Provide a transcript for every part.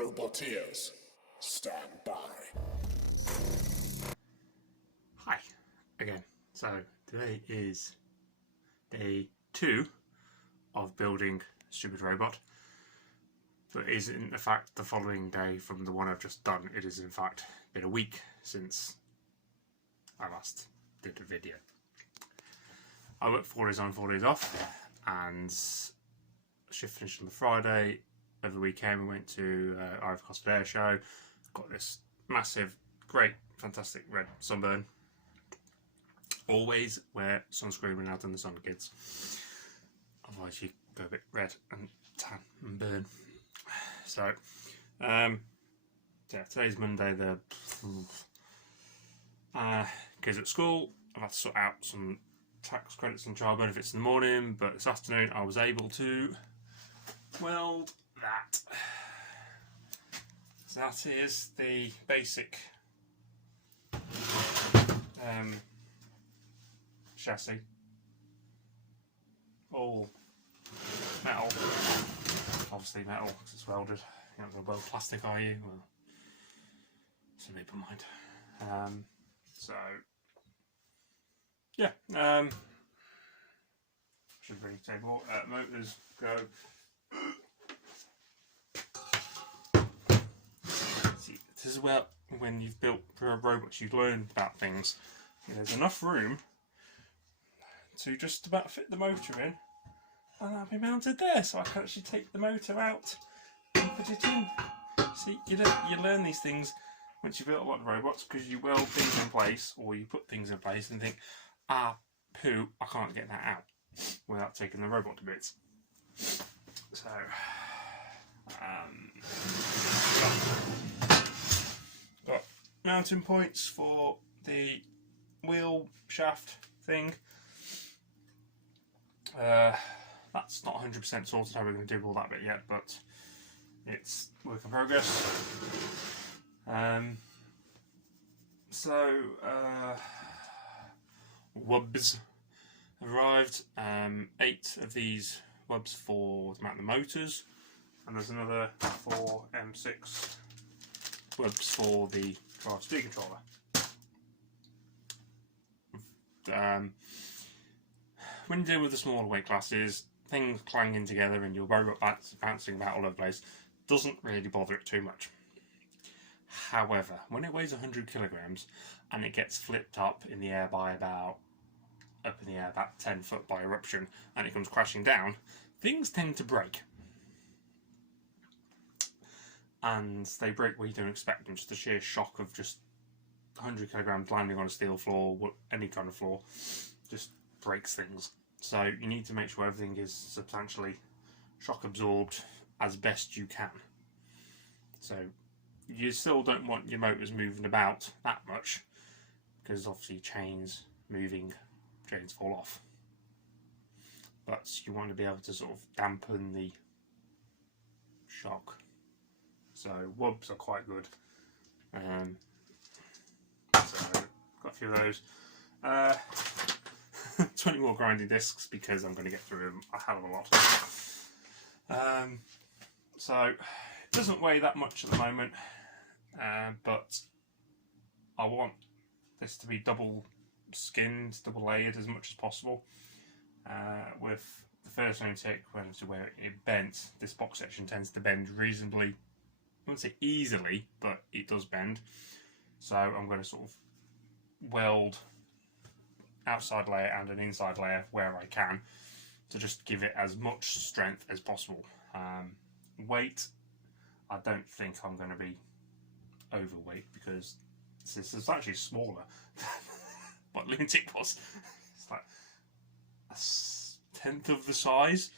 Roboteers, stand by. Hi, again. So today is day 2 of building Stupid Robot, but it is in fact the following day from the one I've just done. It is in fact been a week since I last did a video. I worked 4 days on, 4 days off, and shift finished on the Friday. Over the weekend we went to Ivory Coast Air Show. Got this massive, great, fantastic red sunburn. Always wear sunscreen when out in the sun, kids. Otherwise you go a bit red and tan and burn. So, yeah, today's Monday. The kids at school. I've had to sort out some tax credits and child benefits in the morning, but this afternoon I was able to weld that. So that is the basic chassis, all metal, obviously metal because it's welded. You're not going to weld plastic, are you? Well, some people might. So yeah, should really take more. Motors go. See, this is where when you've built robots, you learn about things. There's enough room to just about fit the motor in, and that'll be mounted there, so I can actually take the motor out and put it in. See, you learn these things once you've built a lot of robots, because you weld things in place, or you put things in place and think, poo, I can't get that out without taking the robot to bits. So, got mounting points for the wheel shaft thing. That's not 100% sorted how we're going to do all that bit yet, but it's work in progress. Wubs arrived. 8 of these wubs for to mount the motors, and there's another 4 M6 wubs for the speed controller. When you deal with the smaller weight classes, things clanging together and your robot bouncing about all over the place doesn't really bother it too much. However, when it weighs 100 kilograms and it gets flipped up in the air by about 10 foot by eruption, and it comes crashing down, things tend to break. And they break where you don't expect them. Just the sheer shock of just 100 kilograms landing on a steel floor, any kind of floor, just breaks things. So you need to make sure everything is substantially shock absorbed as best you can. So you still don't want your motors moving about that much, because obviously chains fall off. But you want to be able to sort of dampen the shock. So wubs are quite good. So got a few of those. 20 more grinding discs because I'm going to get through them a hell of a lot. So it doesn't weigh that much at the moment, but I want this to be double skinned, double layered as much as possible. With the first intake, when to where it bent, this box section tends to bend reasonably, I wouldn't say easily, but it does bend. So I'm going to sort of weld outside layer and an inside layer where I can, to just give it as much strength as possible. Weight, I don't think I'm going to be overweight, because this is actually smaller than what Lunatic was. It's like a 1/10 of the size.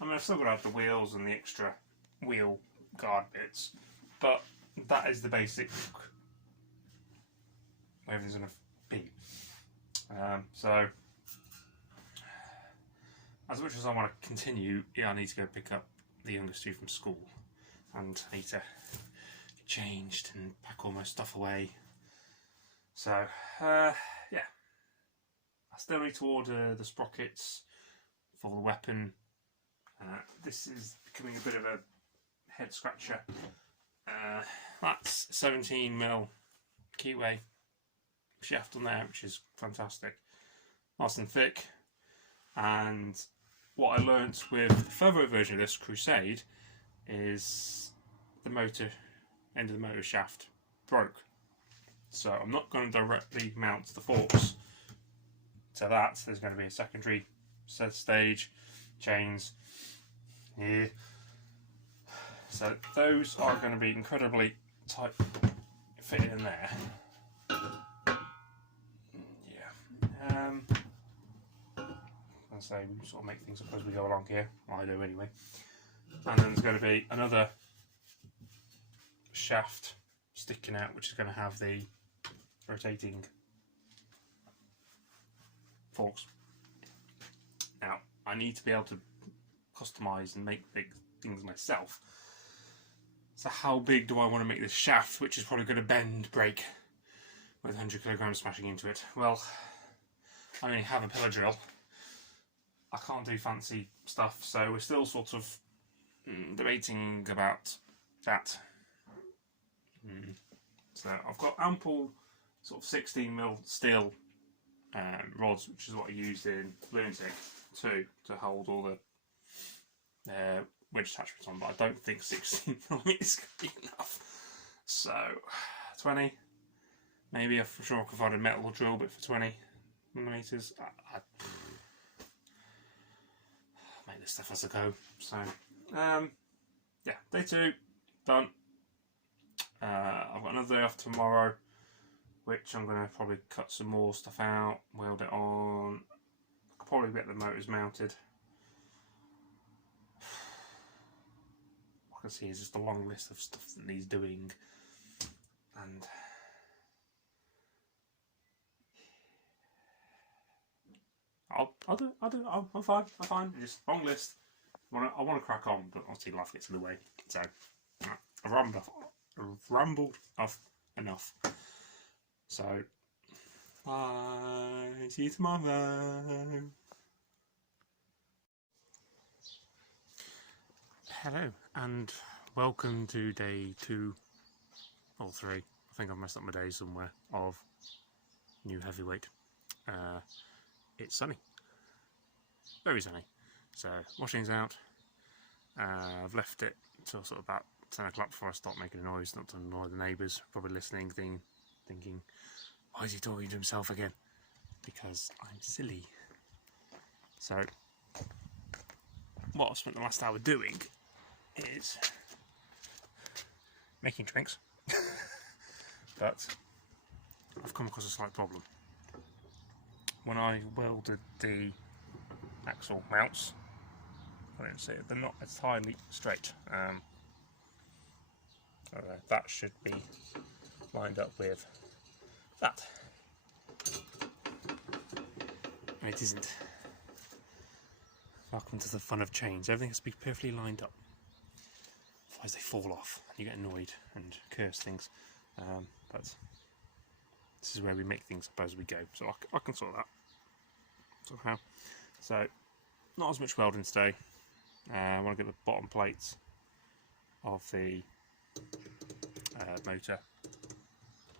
I mean, I've still got to have the wheels and the extra wheel guard bits, but that is the basic where everything's going to be. So, as much as I want to continue, I need to go pick up the youngest two from school, and I need to get changed and pack all my stuff away. So, yeah, I still need to order the sprockets for the weapon. This is becoming a bit of a head scratcher. That's 17mm keyway shaft on there, which is fantastic, nice and thick. And what I learnt with the featherweight version of this Crusade is the motor end of the motor shaft broke, so I'm not going to directly mount the forks to that. There's going to be a secondary set stage chains here, so those are going to be incredibly tight fitted in there. Yeah, I say we sort of make things up as we go along here. I do anyway. And then there's going to be another shaft sticking out, which is going to have the rotating forks. Now, I need to be able to customise and make big things myself. So how big do I want to make this shaft, which is probably going to bend, break, with 100 kilograms smashing into it? Well, I only have a pillar drill. I can't do fancy stuff, so we're still sort of debating about that. So I've got ample sort of 16mm steel rods, which is what I used in Lunatic 2 to hold all the wedge attachments on, but I don't think 16mm is going to be enough. So 20, maybe for sure I could find a metal drill bit for 20mm. I'd make this stuff as I go. So yeah, day 2 done. I've got another day off tomorrow, which I'm going to probably cut some more stuff out, weld it on. I could probably get the motors mounted. What I can see is just a long list of stuff that needs doing, and I'm fine. Just long list. I want to crack on, but obviously life gets in the way. So I've rambled off enough. So bye. See you tomorrow. Hello and welcome to day 2 or 3. I think I've messed up my day somewhere of new heavyweight. It's sunny, very sunny. So washing's out. I've left it till sort of about 10 o'clock before I start making a noise, not to annoy the neighbours, probably listening, thinking, why is he talking to himself again? Because I'm silly. So what I've spent the last hour doing is making drinks, but I've come across a slight problem. When I welded the axle mounts, I didn't see it, they're not entirely straight. That should be lined up with that, and it isn't. Welcome to the fun of change. Everything has to be perfectly lined up, otherwise they fall off and you get annoyed and curse things. But this is where we make things up as we go, so I can sort that somehow. So not as much welding today. I want to get the bottom plates of the motor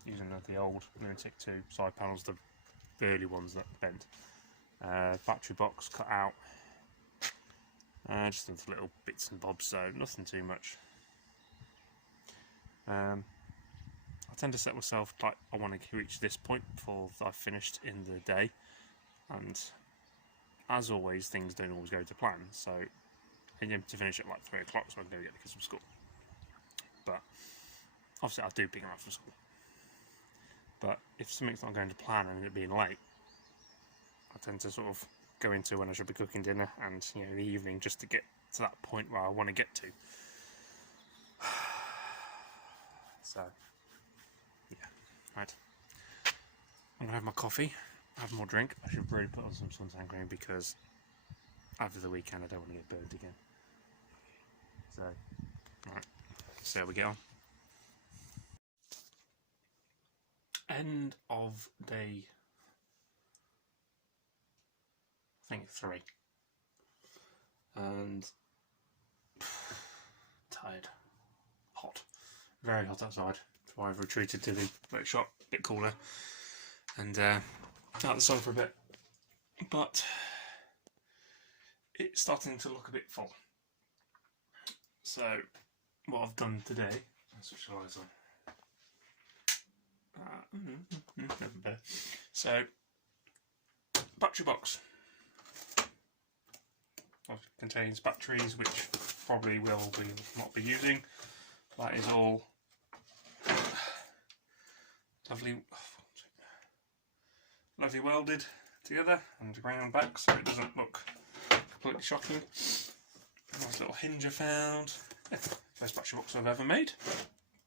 using the old Lunatic 2 side panels, the early ones that bent. Battery box cut out, just into little bits and bobs, so nothing too much. I tend to set myself like I want to reach this point before I've finished in the day, and as always things don't always go to plan, so I aim to finish at like 3 o'clock so I can go get the kids from school. But obviously I do pick them up from school, but if something's not going to plan and it being late, I tend to sort of go into when I should be cooking dinner and in the evening, just to get to that point where I want to get to. So yeah, right, I'm gonna have my coffee, have more drink. I should really put on some suntan cream because after the weekend I don't want to get burned again. So right, see how we get on. End of day, I think 3, and tired, hot, very hot outside. So I've retreated to the workshop, a bit cooler, and out the sun for a bit. But it's starting to look a bit full. So what I've done today, let's switch the lights on. Never better. So battery box contains batteries which probably will not be using. That is all lovely welded together and ground back so it doesn't look completely shocking. Nice little hinge I found. First battery box I've ever made.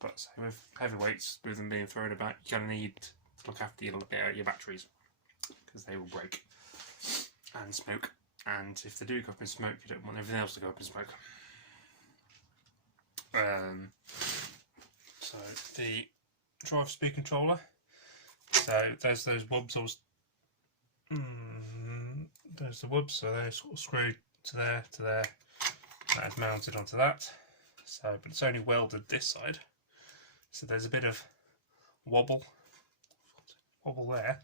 But so with heavy weights, with them being thrown about, you're going to need to look after your batteries because they will break and smoke. And if they do go up in smoke, you don't want everything else to go up in smoke. So the drive speed controller. So there's those wubs. There's the wubs. So they're sort of screwed to there, That is mounted onto that. So, but it's only welded this side. So there's a bit of wobble there,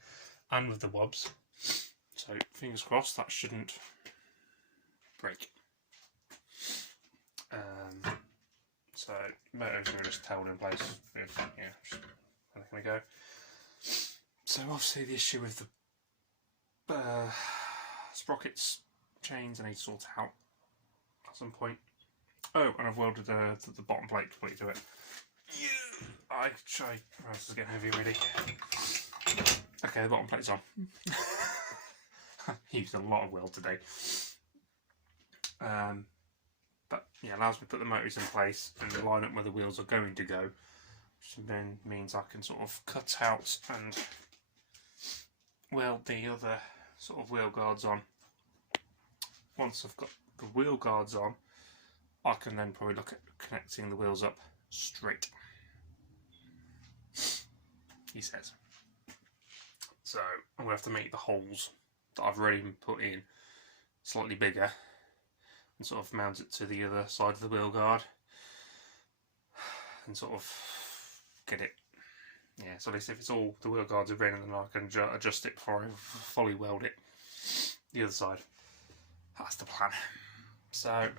and with the wubs. So fingers crossed that shouldn't break. So motor's going to just held in place with, just letting it go. So obviously the issue with the sprockets, chains, I need to sort out at some point. Oh, and I've welded the bottom plate completely to it. I try. Oh, this is getting heavy already. Okay, the bottom plate's on. Used a lot of weld today. But yeah, allows me to put the motors in place and line up where the wheels are going to go, which then means I can sort of cut out and weld the other sort of wheel guards on. Once I've got the wheel guards on, I can then probably look at connecting the wheels up straight, he says. So I'm going to have to make the holes that I've already put in slightly bigger and sort of mount it to the other side of the wheel guard and sort of get it, so at least if it's all the wheel guards are in, then I can adjust it before I fully weld it the other side. That's the plan. So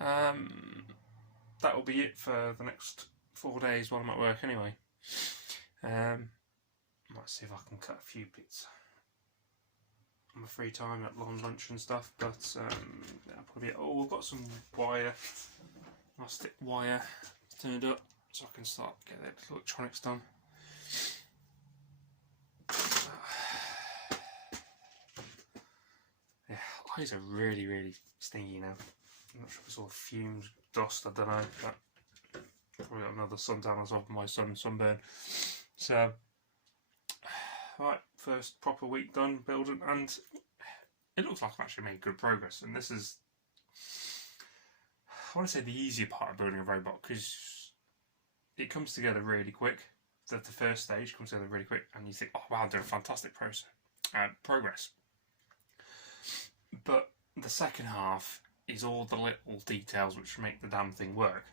that will be it for the next 4 days while I'm at work anyway. Might see if I can cut a few bits on my free time at lunch and stuff, but that'll probably be it. Oh, we've got some wire, plastic wire turned up, so I can start getting the electronics done. Yeah, eyes are really stingy now. I'm not sure if it's all fumes, dust, I don't know, but probably got another suntan on top of my sunburn. So, right, first proper week done building, and it looks like I've actually made good progress. And this is, I want to say, the easier part of building a robot, because it comes together really quick. The first stage comes together really quick, and you think, oh wow, I'm doing fantastic progress. But the second half is all the little details which make the damn thing work,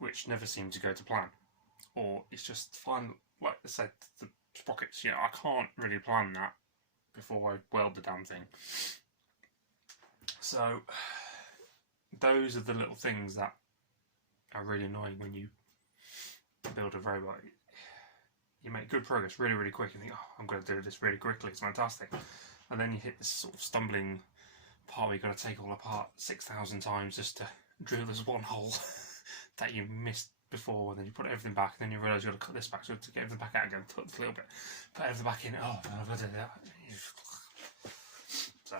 which never seem to go to plan. Or it's just fine, like I said, the sprockets, I can't really plan that before I weld the damn thing. So those are the little things that are really annoying when you build a robot. You make good progress really quick and think, oh, I'm going to do this really quickly, it's fantastic. And then you hit this sort of stumbling part where you've got to take it all apart 6,000 times just to drill this one hole that you missed before, and then you put everything back, and then you realise you've got to cut this back, so to get everything back out again, cut a little bit, put everything back in, oh, I've got to do that. So,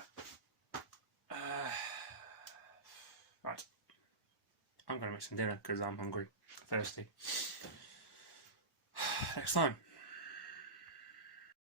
right, I'm going to make some dinner because I'm hungry, thirsty. Next time.